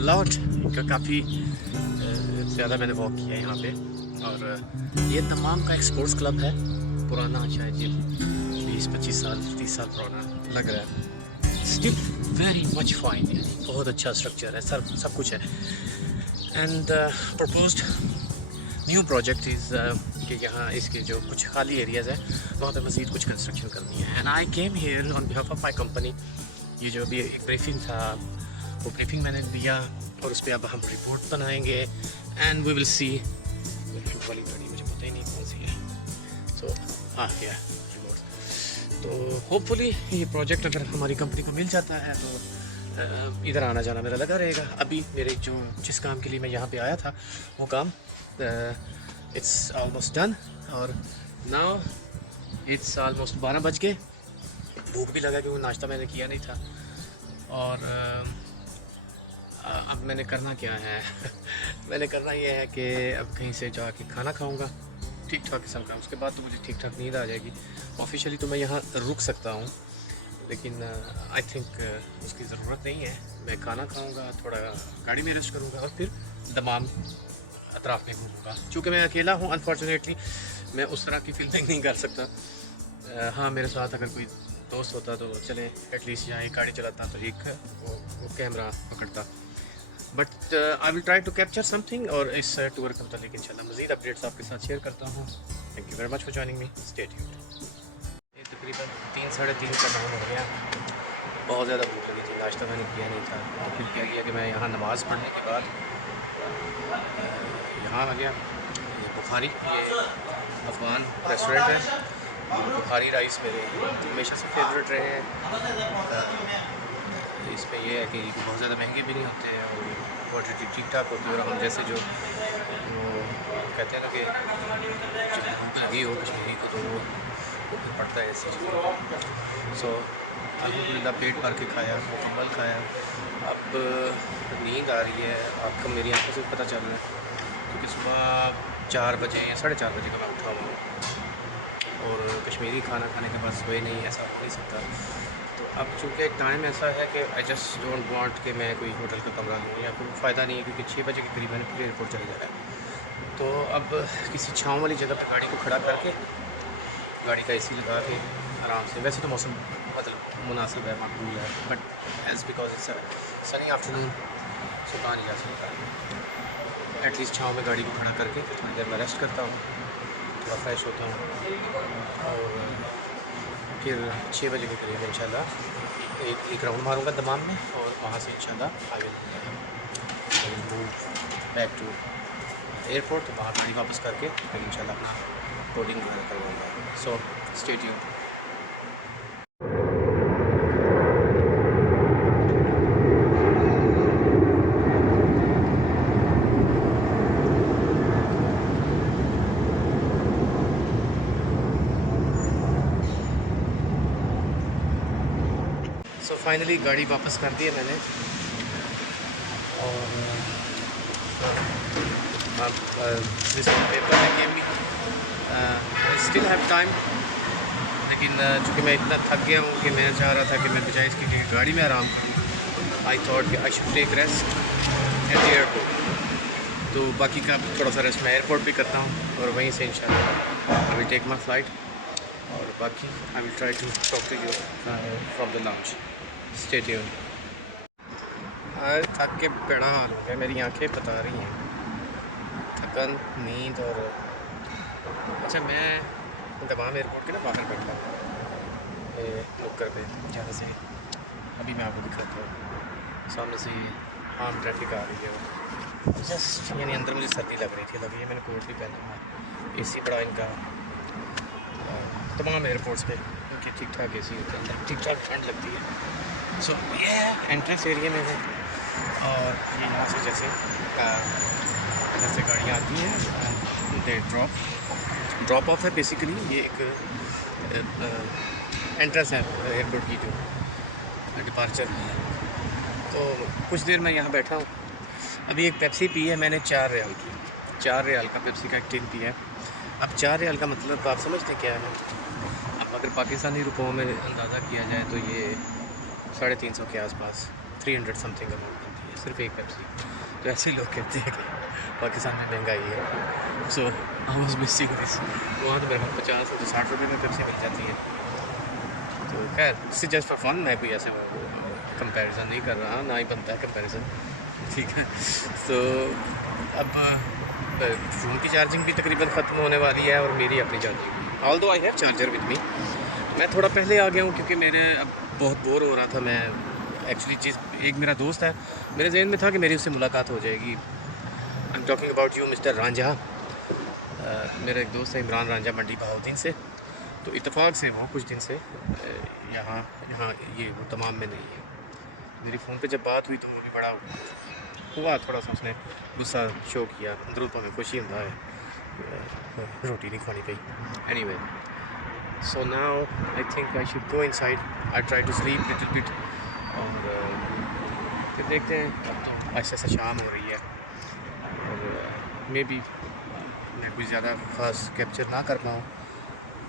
Lot का काफ़ी ज़्यादा मैंने वॉक किया है यहाँ पे। और ये दमाम का एक स्पोर्ट्स क्लब है, पुराना, शायद ये 20-25 साल 30 साल पुराना लग रहा है। स्टिल वेरी मच फाइन, यानी बहुत अच्छा स्ट्रक्चर है, सब कुछ है। And proposed new project is कि यहाँ इसके जो कुछ खाली एरियाज़ हैं वहाँ पे मज़ीद कुछ कंस्ट्रक्शन करनी है। And I came here on behalf of my company. ये जो अभी एक ब्रीफिंग था, वो ब्रीफिंग मैंने दिया और उस पर अब हम रिपोर्ट बनाएंगे एंड वी विल सी। वाली गाड़ी मुझे पता ही नहीं कौन सी है। सो हाँ या रिपोर्ट। तो होपफुली ये प्रोजेक्ट अगर हमारी कंपनी को मिल जाता है तो इधर आना जाना मेरा लगा रहेगा। अभी मेरे जिस काम के लिए मैं यहाँ पे आया था वो काम इट्स ऑलमोस्ट डन। और नाउ इट्स ऑलमोस्ट 12 बज गए। भूख भी लगा क्योंकि नाश्ता मैंने किया नहीं था। और अब मैंने करना क्या है मैंने करना ये है कि अब कहीं से जाके खाना खाऊंगा ठीक ठाक किस्म का। उसके बाद तो मुझे ठीक ठाक नींद आ जाएगी। ऑफिशियली तो मैं यहाँ रुक सकता हूँ, लेकिन आई थिंक उसकी ज़रूरत नहीं है। मैं खाना खाऊंगा, थोड़ा गाड़ी में रेस्ट करूँगा और फिर दमाम अतराफ़ में घूमूँगा। चूँकि मैं अकेला हूँ, अनफॉर्चुनेटली मैं उस तरह की फिल्मिंग नहीं कर सकता। हाँ, मेरे साथ अगर कोई दोस्त होता तो चले एटलीस्ट यहाँ एक गाड़ी चलाता तो एक वो कैमरा पकड़ता। But I will try to capture something और इस टूर के मतलब इंशाल्लाह मज़ीद अपडेट्स आपके साथ शेयर करता हूँ। Thank you very much for joining me. Stay tuned. ये तकरीबन 3-3:30 का टाइम हो गया। बहुत ज़्यादा भूख लगी थी, नाश्ता मैंने किया नहीं था। तो फिर क्या किया कि मैं यहाँ नमाज़ पढ़ने के बाद यहाँ आ गया। ये बुखारी, ये अफ़गान रेस्टोरेंट है। बुखारी राइस मेरे हमेशा से फेवरेट रहे हैं। इसमें यह है कि बहुत ज़्यादा महंगे भी नहीं होते हैं और क्वालिटी ठीक ठाक होती है। और हम जैसे जो वो कहते हैं ना कि जब भूख लगी हो कश्मीरी को तो वो फिर पड़ता है ऐसी चीज़ें। सो अल्हम्दुलिल्लाह पेट भर के खाया, मुकम्मल खाया। अब नींद आ रही है, आपको मेरी आंखों से पता चल रहा है क्योंकि सुबह 4 बजे या 4:30 बजे का मैं उठा हुआ हूँ और कश्मीरी खाना खाने के बाद सोए नहीं, ऐसा हो नहीं सकता। तो अब चूँकि टाइम ऐसा है कि आई जस्ट डोंट वांट कि मैं कोई होटल का कमरा लूँ या कोई फ़ायदा नहीं है क्योंकि 6 बजे के करीब मैंने फिर एयरपोर्ट चले जाना है। तो अब किसी छाँव वाली जगह पर गाड़ी को खड़ा करके गाड़ी का एसी लगा के आराम से, वैसे तो मौसम मतलब मुनासिब है, मकबूल है, but as because it's Sunny afternoon सो कहाँ नहीं जा सकता। एटलीस्ट छाँव में गाड़ी को खड़ा करके थोड़ी देर में रेस्ट करता हूँ, थोड़ा फ्रेश होता हूँ और फिर 6 बजे के करीब इंशाल्लाह एक राउंड मारूंगा दमाम में और वहाँ से इंशाल्लाह I will move back to airport. तो वहाँ गाड़ी वापस करके फिर इंशाल्लाह अपना बोर्डिंग करवाऊँगा। So stay tuned. So finally गाड़ी वापस कर दी है मैंने और दिस पेपर है game me. I still have time, लेकिन चूँकि मैं इतना थक गया हूँ कि मैं चाह रहा था कि मैं बजाय इसके कि गाड़ी में आराम करूँ, आई थॉट कि I should take rest at the airport. तो बाकी का थोड़ा सा रेस्ट मैं एयरपोर्ट भी करता हूँ और वहीं से इंशाल्लाह I will take my flight और बाकी I will try to talk to you from the lounge. Stay tuned. थक के बेड़ा हाल हो गया, मेरी आंखें बता रही हैं थकन, नींद। और अच्छा, मैं दमाम एयरपोर्ट के ना बाहर बैठा हूँ नुक्कड़ पे, जहाँ से अभी मैं आपको दिखाता हूँ। सामने से आम ट्रैफिक आ रही है जस्ट, यानी अंदर मुझे सर्दी लग रही थी, लगी है। मैंने कोट भी पहना हुआ। एसी बड़ा इनका तमाम एयरपोर्ट्स पे इनके ठीक ठाक एसी होते हैं, अंदर ठीक ठाक ठंड लगती है। सो ये एंट्रेंस एरिया में है और ये यहाँ से जैसे गाड़ियाँ आती हैं दे ड्रॉप ऑफ है बेसिकली। ये एक एंट्रेंस है एयरपोर्ट की जो डिपार्चर है। तो कुछ देर मैं यहाँ बैठा हूँ। अभी एक पेप्सी पी है मैंने 4 रियाल की, 4 रियाल का पेप्सी का एक टिन पिया है। अब 4 रियाल का मतलब आप समझते क्या है? अब अगर पाकिस्तानी रुपयों में अंदाज़ा किया जाए तो ये 350 के आसपास 300 समथिंग अमाउंट बनती है। सिर्फ एक पेप्सी। तो ऐसे लोग कहते हैं कि पाकिस्तान में महंगाई है। सो आई वाज मिसिंग दिस। वहाँ तो मेरे पास 50 और 60 रुपये में पेप्सी मिल जाती है। तो खैर इससे जस्ट फॉर फन, मैं कोई ऐसे कंपैरिजन नहीं कर रहा, ना ही बनता है कंपैरिजन, ठीक है। तो अब फ़ोन की चार्जिंग भी तकरीबन ख़त्म होने वाली है और मेरी अपनी charging, although I have charger with me. मैं थोड़ा पहले आ गया हूँ क्योंकि मेरे अब बहुत बोर हो रहा था। मैं एक्चुअली एक मेरा दोस्त है, मेरे जहन में था कि मेरी उससे मुलाकात हो जाएगी। I am talking about you mister Ranjha. मेरा एक दोस्त है इमरान रांझा मंडी बहाउद्दीन से। तो इत्तेफाक से वो कुछ दिन से यहाँ यहाँ ये वो तमाम में नहीं है। मेरी फ़ोन पे जब बात हुई तो वो भी बड़ा हुआ, थोड़ा सा उसने गुस्सा शो किया। अंदरों तो हमें खुशी होता है, रोटी नहीं खानी पई। Anyway, so now I think I should go inside. I try to sleep little bit और फिर देखते हैं। अब तो ऐसे से शाम हो रही है और मे बी मैं कुछ ज़्यादा ख़ास कैप्चर ना कर पाऊँ,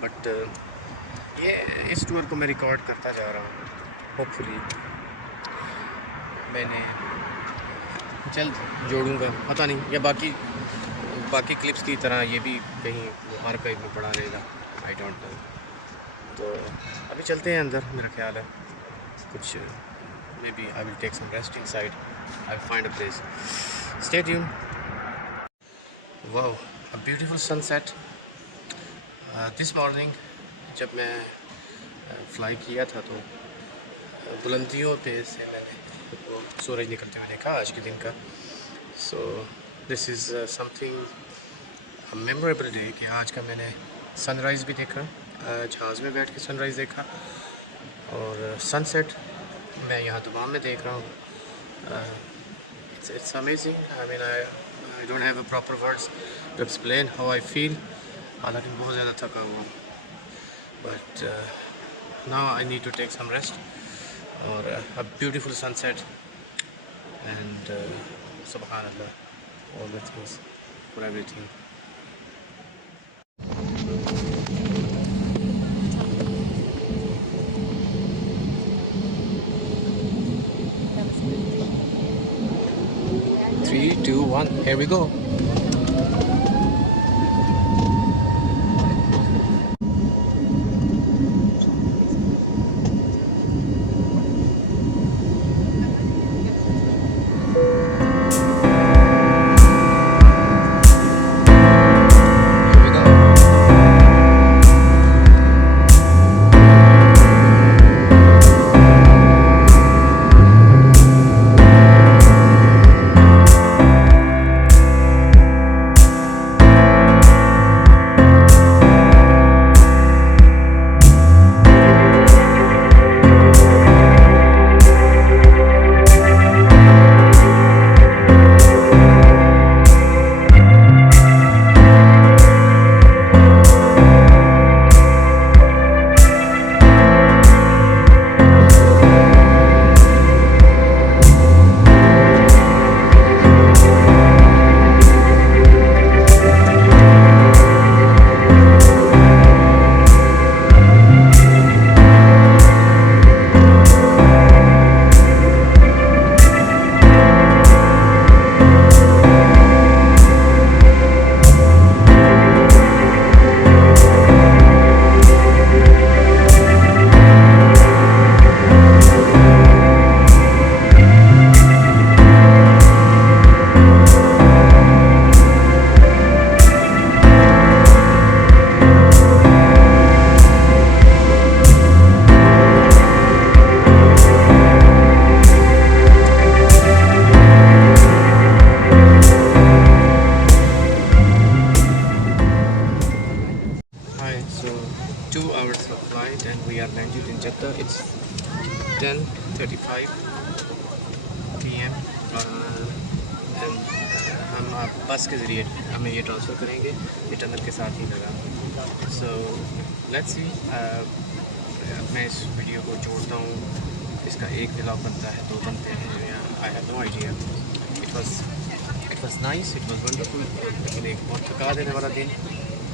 बट ये इस टूर को मैं रिकॉर्ड करता जा रहा हूँ। होपफुली मैंने जल्द जोड़ूंगा, पता नहीं, या बाकी क्लिप्स की तरह ये भी कहीं आर्काइव में पड़ा रहेगा, आई डोंट नो। तो अभी चलते हैं अंदर, मेरा ख्याल है कुछ maybe I will take some rest inside, I will find a place. Stay tune. Wow, a beautiful sunset this morning. जब मैं फ्लाई किया था तो बुलंदियों पे से मैंने वो सूरज निकलते हुए देखा आज के दिन का। So this is something memorable day कि आज का मैंने सनराइज़ भी देखा, जहाज़ में बैठ के सनराइज़ देखा, और सनसेट मैं यहाँ दमाम में देख रहा हूँ। It's amazing. I mean I don't have a proper words to explain how I feel. हालांकि बहुत ज़्यादा थका हुआ, but now I need to take some rest. और अ ब्यूटीफुल सनसेट एंड सुभान अल्लाह, all the things for everything. Three, two, one, here we go. It's 10:35 PM and हम आप बस के ज़रिए हमें ये ट्रांसफ़र करेंगे, ये टनल के साथ ही लगा। सो लेट्स सी, मैं इस वीडियो को जोड़ता हूँ, इसका एक व्लॉग बनता है, 2 बनते हैं, I have no idea. It was nice, it was wonderful, लेकिन एक बहुत थका देने वाला दिन।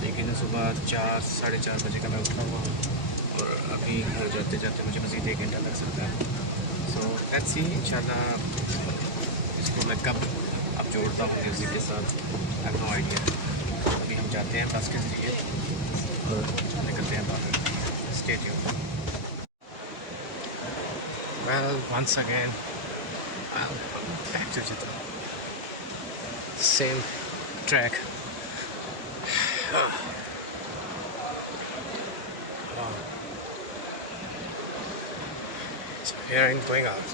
लेकिन सुबह 4 साढ़े 4 बजे का मैं उठा हुआ हूँ और अभी घर जाते जाते मुझे मज़ीद 1 घंटा लग सकता है। सो लेट्स सी, इंशाल्लाह इसको मैं कब अब जोड़ता हूँ म्यूज़िक के साथ, आई हैव नो आइडिया। अभी हम जाते हैं बस के ज़रिए और निकलते हैं बाहर। Stay tuned. Well, once again, back to Chitra. Same track. So here I'm going out.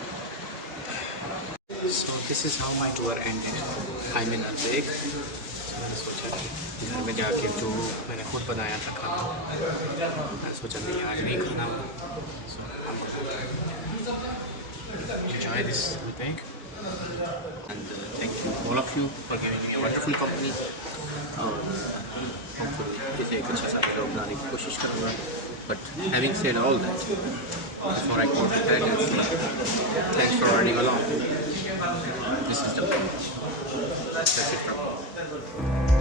So this is how my tour ended. I'm in Albeck. So मैंने सोचा कि घर में जाके जो मैंने खुद बनाया था खाना, मैंने सोचा नहीं आज नहीं खाना। So I'm gonna enjoy this Albeck. And thank you all of you for giving me a wonderful company. और hopefully इसे एक अच्छा सा वीडियो बनाने की कोशिश करूँगा. But having said all that, before I go to bed and sleep, thanks for running along. This is the That's it from me.